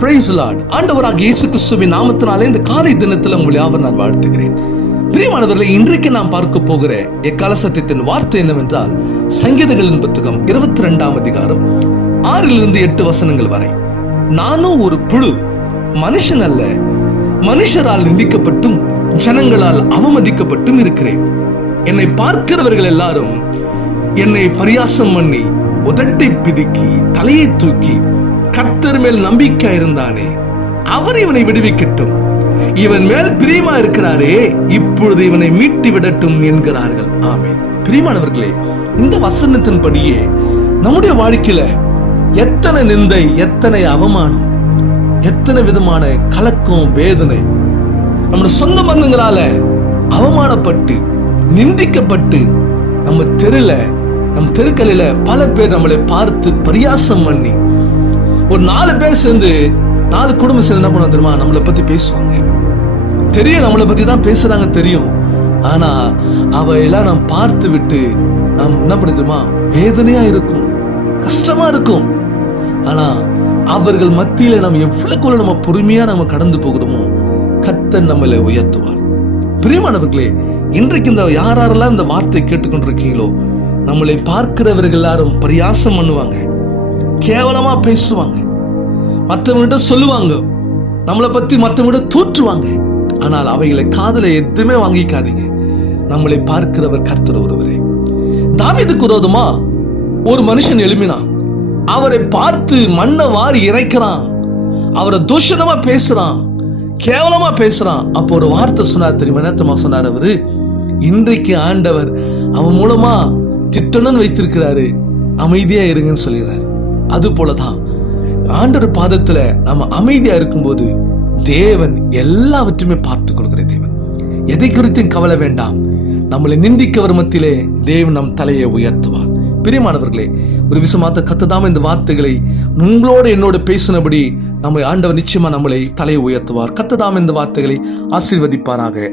Price Lord. ஆண்டவராக இயேசு கிறிஸ்துவின் நாமத்தினாலே இந்த காலை தினத்தில் உங்களை யாவர் நான் வாழ்த்துகிறேன். பிரியமானவர்களை, இன்றைக்கு நாம் பார்க்க போகிற எக்கால சத்தியத்தின் வார்த்தை என்னவென்றால், சங்கீதங்களின் புத்தகம் 22ஆம் அதிகாரம் 6-8 வசனங்கள் வரை. நானும் ஒரு புழு, மனுஷன் அல்ல, மனுஷரால் நிந்திக்கப்பட்டும் ஜனங்களால் அவமதிக்கப்பட்டும் இருக்கிறேன். என்னை பார்க்கிறவர்கள் எல்லாரும் என்னை பரியாசம் பண்ணி உதட்டை பிதுக்கி தலையை தூக்கி, கர்த்தர் மேல் நம்பிக்கை இருந்தானே, அவர் இவனை விடுவிக்கட்டும், இவன் மேல் பிரியமா இருக்கிறாரே, இப்பொழுது இவனை மீட்டி விடட்டும் என்கிறார்கள். ஆமென். பிரியமானவர்களே, இந்த வசனத்தின்படியே நம்முடைய வாழ்க்கையில எத்தனை நிந்தை, எத்தனை அவமானம், எத்தனை விதமான கலக்கம், வேதனை, நம்முடைய சொந்த பந்தங்களால அவமானப்பட்டு நிந்திக்கப்பட்டு, நம்ம தெருல, நம் தெருக்களில பல பேர் நம்மளை பார்த்து பரியாசம் பண்ணி, ஒரு 4 பேர் சேர்ந்து, 4 குடும்பம் சேர்ந்து என்ன பண்ணுவோம் தெரியுமா? நம்மளை பத்தி பேசுவாங்க. தெரியும் நம்மளை பத்தி தான் பேசுறாங்க தெரியும். ஆனா அவையெல்லாம் நாம் பார்த்து விட்டு நாம் என்ன பண்ண தெரியுமா? வேதனையா இருக்கும், கஷ்டமா இருக்கும். ஆனா அவர்கள் மத்தியில நம்ம எவ்வளவுக்குள்ள நம்ம பொறுமையா நம்ம கடந்து போகிறோமோ, கர்த்தர் நம்மளை உயர்த்துவார். பிரியமானவர்களே, இன்றைக்கு இந்த யாரெல்லாம் இந்த வார்த்தை கேட்டுக்கொண்டிருக்கீங்களோ, நம்மளை பார்க்கிறவர்கள் எல்லாரும் பரியாசம் பண்ணுவாங்க, கேவலமா பேசுவாங்க, மற்றவங்கிட்ட சொல்லுவாங்க, நம்மளை பத்தி மற்றவங்கிட்ட தூற்றுவாங்க. ஆனால் அவைகளை காதுல எதுவுமே வாங்கிக்காதீங்க. நம்மளை பார்க்கிறவர் கர்த்தர் ஒருவரே. தாவீதுக்கு விரோதமா ஒரு மனுஷன் எழும்பினான். அவரை பார்த்து மண்ணை வாரி இறைக்கிறான், அவரை தூஷணமா பேசுறான், கேவலமா பேசுறான். அப்போ ஒரு வார்த்தை சொன்னார் தெரியுமா? என்னத்தமா சொன்னார் அவரு? இன்றைக்கு ஆண்டவர் அவன் மூலமா திட்டணும்னு வைத்திருக்கிறாரு, அமைதியா இருங்கன்னு சொல்லிடுறாரு. அது போலதான் ஆண்டவர் பாதத்துல நம்ம அமைதியா இருக்கும்போது தேவன் எல்லாவற்றையுமே பார்த்துக் கொள்கிற தேவன். எதை குறித்தும் கவலை வேண்டாம். நம்மளை நிந்திக்கவர் மத்தியிலே தேவன் நம் தலையை உயர்த்துவார். பிரியமானவர்களே, ஒரு விசுவாச கத்ததாம இந்த வார்த்தைகளை உங்களோட என்னோட பேசினபடி நம்ம ஆண்டவர் நிச்சயமா நம்மளை தலையை உயர்த்துவார். கத்ததாம இந்த வார்த்தைகளை ஆசீர்வதிப்பாராக.